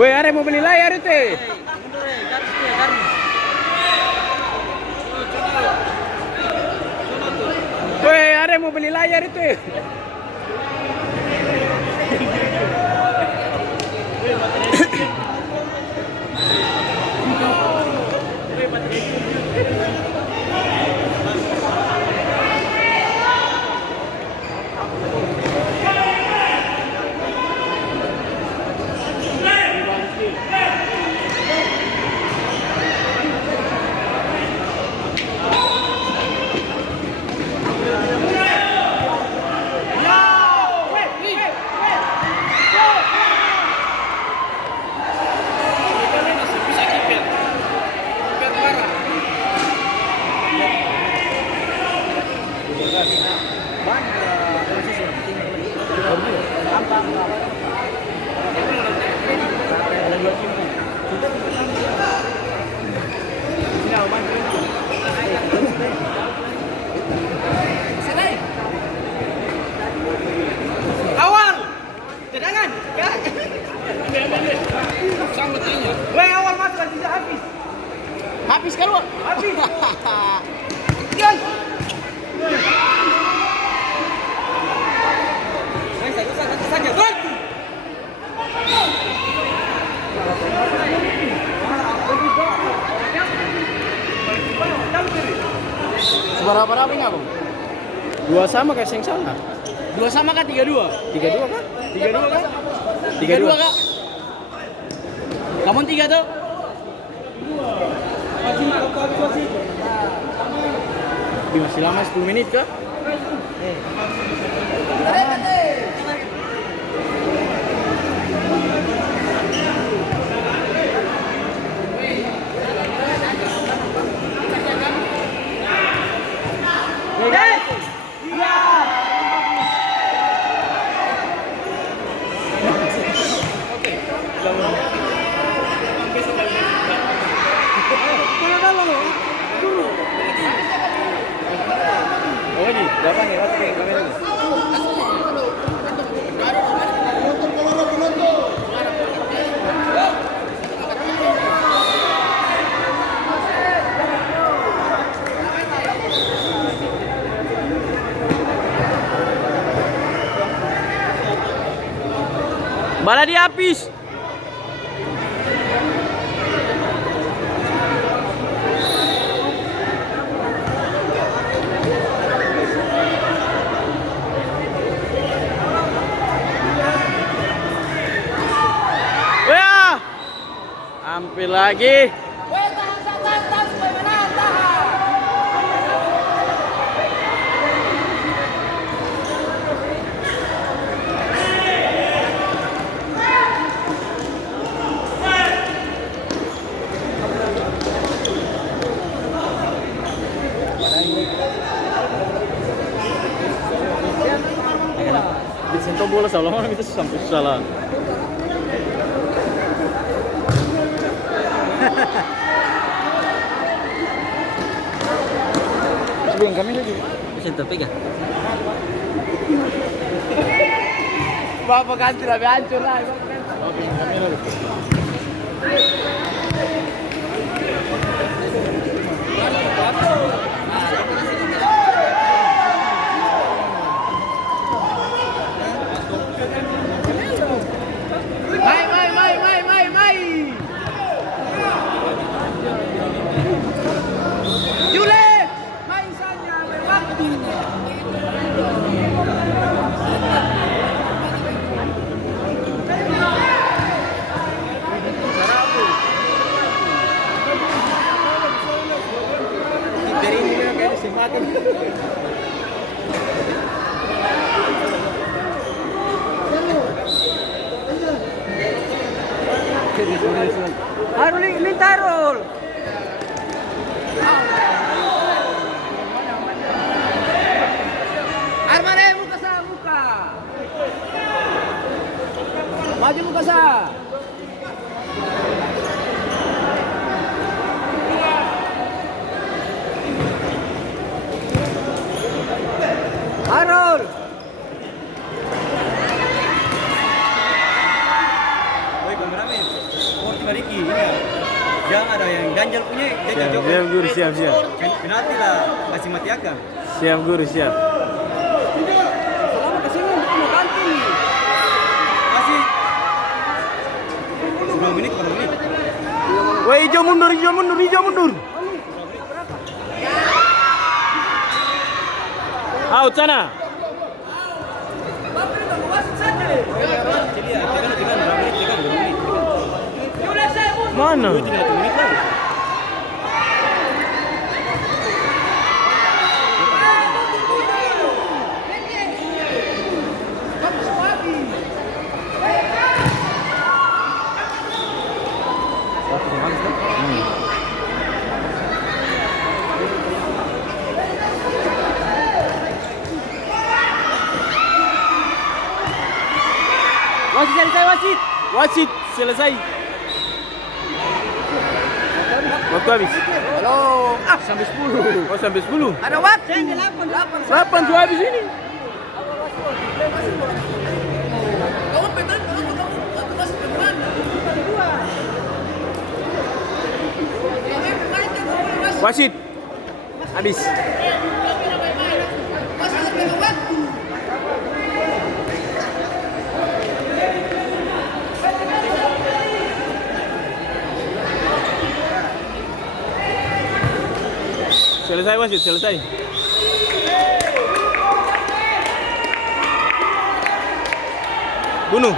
Weh, are mau beli layar itu. Weh, are mau beli layar itu. Awal, cadangan, ya. Weh, awal masuk kan tidak habis. Habis kalau habis. Kian. Satu saja. Seberapa nggak, Bang? 2 sama kayak yang sana. 2 sama kan 3-2? 3-2 kan? 3-2 kan? 3-2 Kak? Kamu 3 tuh? Masih lama 10 menit kah? Oh ini, dapat nih, waktu yang kamera nih. Bala dia habis. Hampir lagi. Sentuh bola salah, itu sampai salah. Sebelum kami lagi. Sentuh pegang. Bapak ganti lebih hancur lah. Oke, kami lagi. Harul minta Harul. Armane buka sa buka. Maju buka sa. Harul. Woi kameramen, oh cuma Ricky ini ya. Jangan ada yang ganjal punya, dia Siap, jauh. siap guru, siap, siap. Penalti lah, masih mati akan. Siap guru, siap. Selama kesini mau ganti. Masih 10 menit, 10 menit. Woi, hijau mundur, hijau mundur, hijau mundur. Out sana. Jadi ya, tekan, berapa menit, tekan, 2 menit. Mana? Tinggal 1 menit lagi. Wasit selesai, wasit. Wasit selesai. Waktu habis. Halo. Sampai 10. Oh, sampai 10. Ada waktu. 8. 8 tuh habis ini. Wasit. Habis. Selesai wasit, selesai. Bunuh.